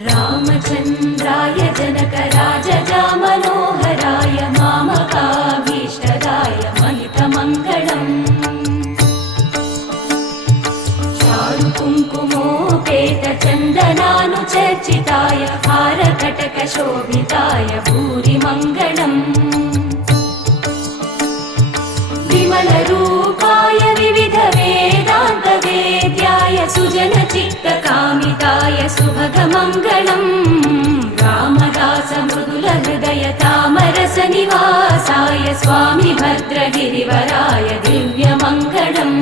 रामचन्द्राय जनकराजजा Manoharrai मामकाभीष्टदाय महितमङ्गलम् चारुकुङ्कुमोपेतचन्दनानुचर्चिताय हारकटकशोभिताय भूरिमङ्गलम् विमलरूपाय विविधवेदान्तवेद्याय सुजनचित्तकामिताय सुभगमङ्गलम् रामदासमृदुलहृदय तामरसनिवासाय Swami भद्रगिरिवराय दिव्यमङ्गलम्